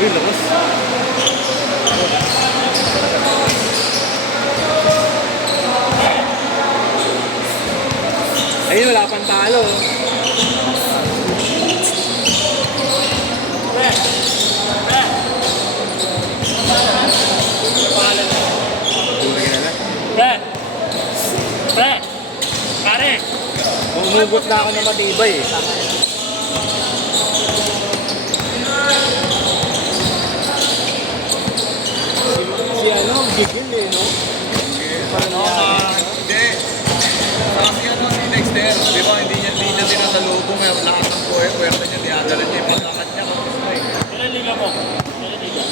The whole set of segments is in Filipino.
Uy, lakas. Ayun, wala pang talo. Pre! Pre! Pare! Umugot na ako ng matibay eh. Si ano, gigil eh, no? Ano, hindi. Kasi ano si Dexter, di ba, hindi niya sinasalubong yung lahat ng puwerta niya, dinadala niya yung pagkakat niya. Kailan liga mo? Kailan liga?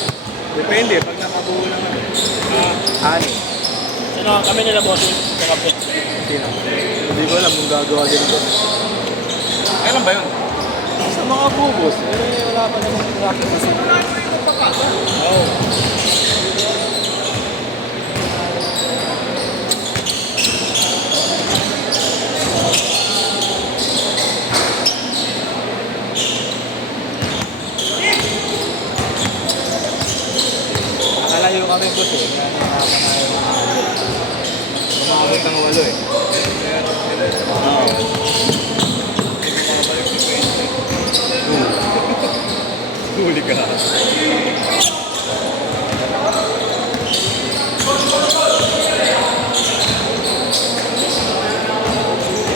Depende, pag nakabuo naman. Ani. Sino? Kami nila bossing sa kape. Sino? Hindi ko alam kung gagawa din ito. Kailan ba yun? Sa mga bubos, wala pa namang practice. Oo. Nakalayo kami po eh. Kaya nahirapan tayo. Umabot ng 8 eh. Oo. Huli ka.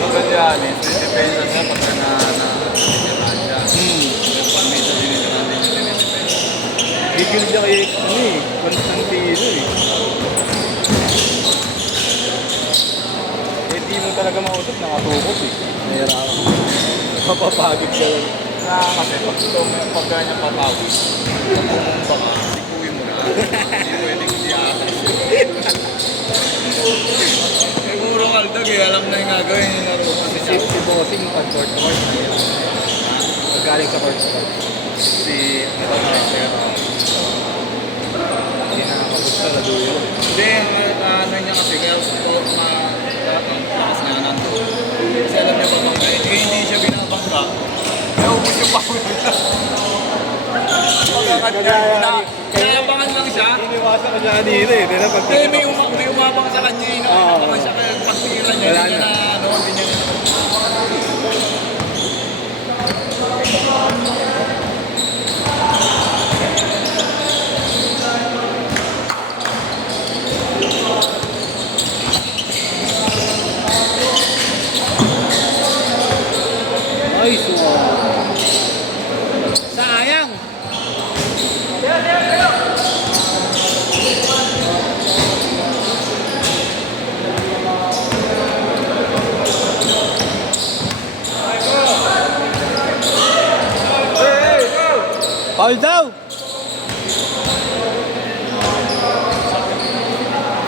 Maganda yan eh. Depende sa pagka na siya. Pamisa din ito natin yung dinidepensa. Gigil siya kay ano eh. Constantino eh. Eh di mo talaga mausap, nakatukot eh. Nahirapan. Mapapagod siya lang. Kasi pag ganyan patawid, tumumba ka, sikuin mo na. Hindi pwedeng hindi atas. Siguro kaldag eh, alam na yung gagawin yung laro kasi siya. Si Bossing pag court-court na yun. Galing sa court-court. Si ito na Dexter. Hindi na nakagusta na duyo. Hindi, ano niya kasi kaya lahat ng lakas niya nandun. Kasi alam niya babangga, hindi siya binabangga. Kaya ubus yung power niya. Kinabangan lang siya. Iniwasan ko siya kanina eh. Dahil pag Eh, may umabang sa kanya eh. Nakakabangan siya kaya ang tira niya. Wala Hindi niya na. na, ano, hindi niya na. Nice one. Sayang. Foul daw.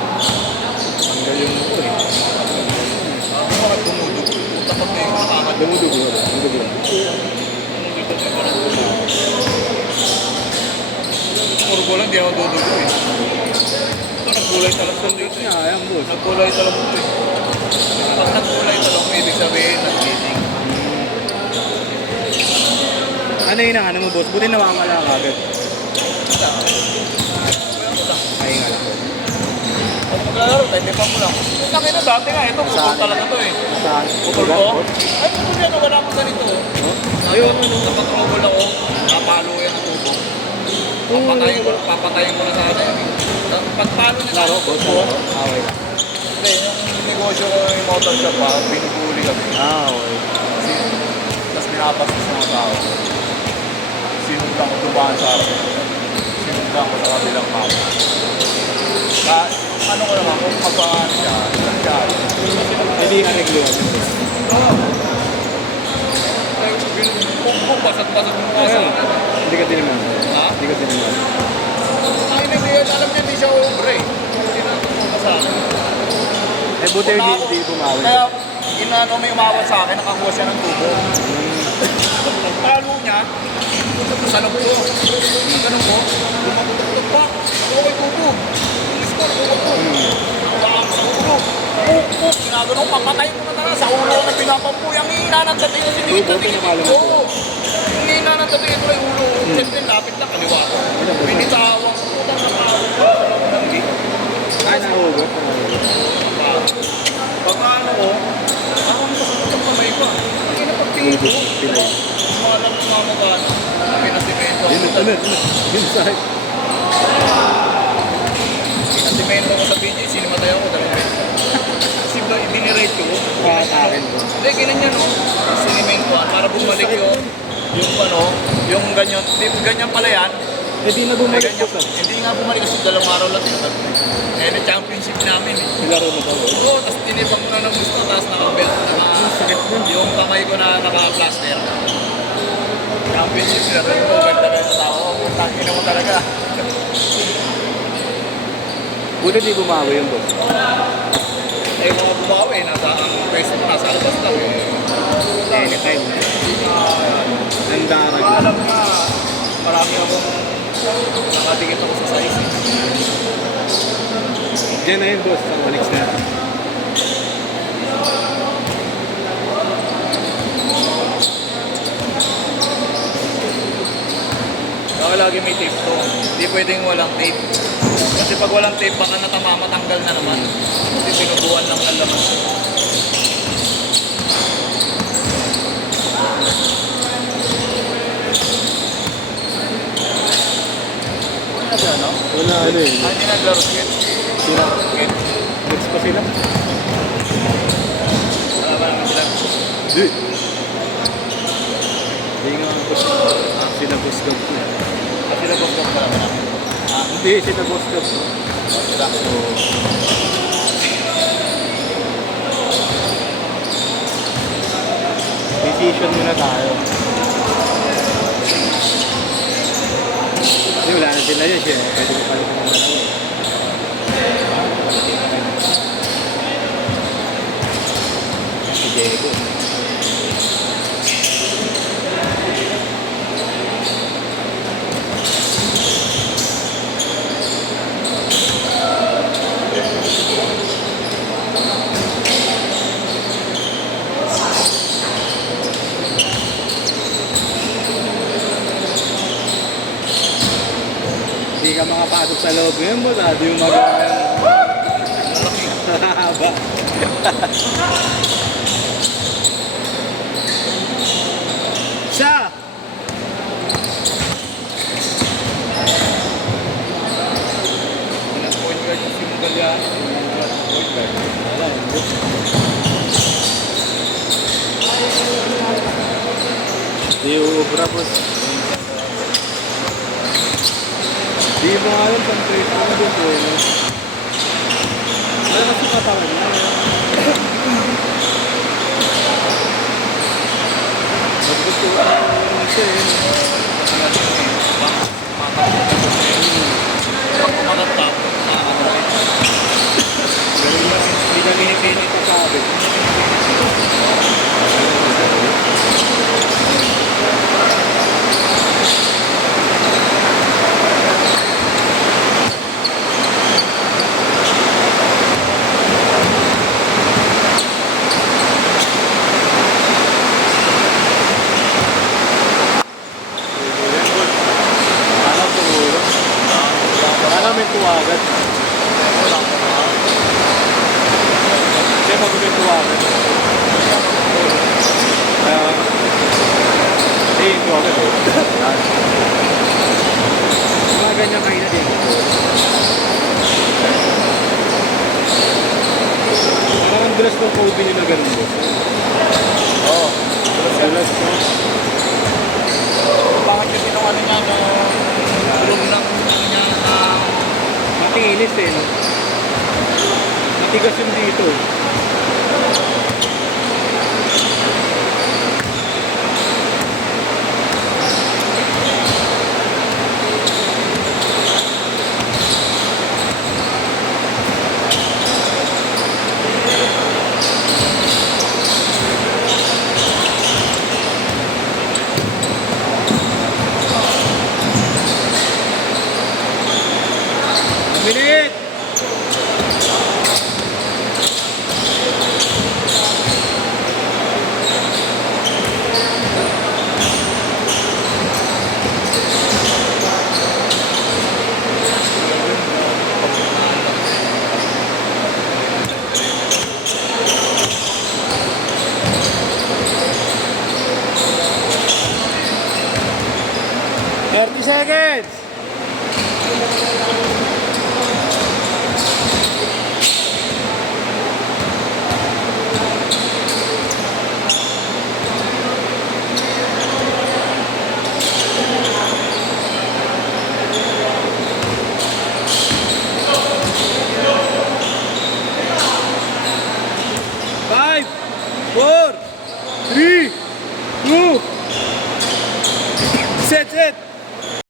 Tanggal yung muko eh. Ako bakit dumudugo? Takot na yung nakakad. Dumudugo. Dumudugo. Puro bola, hindi ako dudugo eh. Ito, nagkulay talaga dito eh. Sayang boss. Nagkulay talaga ito eh. Pag nagkulay talaga, ibig sabihin, nag-eating. Ano yun ang ano mo boss? Buti nawawala ka agad. Ay nga lang. Pag maglalaro, titipan mo lang. Sabi na dati nga, ito, putol talaga to eh. Saan? Putol ko? Ay, putol yan, wala akong ganito. Ayun. Napatrouble ako, napalo yan ang tubo. Papatayin ko na sana yan eh. Pagpalo nila Laro ang boss. tubo, Okay. hindi, yung negosyo ko yung motor shop pa, binubuli kami. Okay. Tapos binapastos ng tao. Sinundan ko dumaan sa harap. Sinundan ko sa kabilang mama. Ano ko naman, kung magpapaan siya, Hindi nga nag-iwan. kung basag-basag mo nga sa akin. Hindi ka tiniman. Ha? Hindi ka tiniman. Ay, hindi, alam niya hindi siya ubre. Hindi na tumulong sa akin. Eh buti hindi bumawi. Kaya, inano may umawat sa akin, nakakuha siya ng tubo. Pagpalo niya, sa loob ko. Ganun ko, lumagutok pa. Okay, tubo. Yung score, tubo ko. Tubo. Puk, ginaganon, papatayin ko na talaga. Sa ulo na pinapampu. Yung hina ng dating ko, sinigit na tingin ko. Yung hina ng dating ko yung ulo. Siyempre, lapit na, kaliwa ko. Pinitawang ko, putang na tawag ko sa loob ng gate. Ay, nahugot. Pag ano ko, ako ang kasama ng kamay ko. Hindi na pagtingin ko. Pilay. Sumalang ng mga mukha. Pinasimento. Yun sa'yo. Pinasimento ko sa BJ, sinimatay ako, 2 beses. Kasi ba, dinirate ko. Kakatakin ko. Hindi, ganyan no. Sinimentoan para bumalik yung ano, yung ganyan. Ganyan pala yan. Eh, di na Ay, bumalik ganyan, ko sa. hindi nga bumalik kasi 2 araw lang. Eh, na-championship namin eh. Laro mo ba? Oo, tapos tinibang ko na ng gusto, tapos nakabelt, yung kamay ko na naka-plaster. Championship na rin ko, ganda na sa tao. Tangin mo talaga. Buti di bumawi yung boss. Eh, mga bumawi, nasa ang pwesto ko, nasa alabas daw eh. Anytime. Ang darag. Alam nga, marami akong nakadikit ako sa size. Diyan na yun, boss. Ang next na. Kaya lagi may tape to. Hindi pwedeng walang tape. Kasi pag walang tape, baka natamama, tanggal na naman. Kasi sinubuan lang ng laman. Ano ba, no? Wala ano eh. Ah, hindi naglaro sketch. Sila. Sketch. Next pa sila. Wala ba naman sila? Di. Di nga ang boss. Sila boss club ko. Ah, sila bukbok pala ba namin? Ah, Hindi, sila boss club ko. sila. Decision muna tayo. Hindi, wala na sila yun. Siya, pwede ko pala kung ano. Si Diego. Hindi ka makapasok sa loob ngayon mo, dati yung magawa yung haba. Siya! Ilang point guard yung sinungal yan? Point guard. Wala, hindi. Di uubra, boss. Di mo alam kung trade mo na doon po. Wala kasi katawan niya. Gusto ko ang siya eh. Pag kumagat pa, Ganun lang. Hindi na minipinit pa sabi. Ano siguro? Ano may tuwagan? wala ko na. Siya mag-may tuwagan. Hindi yung tuwagan eh. Yan. Mga ganyan kayo na din. Parang dulas ng Kobe nila ganun boss. Oo. Dulas no? Bakit yung ginawa niya na tulong ng ano niya Matinis eh no? Matigas yung dito. Minute! Friends.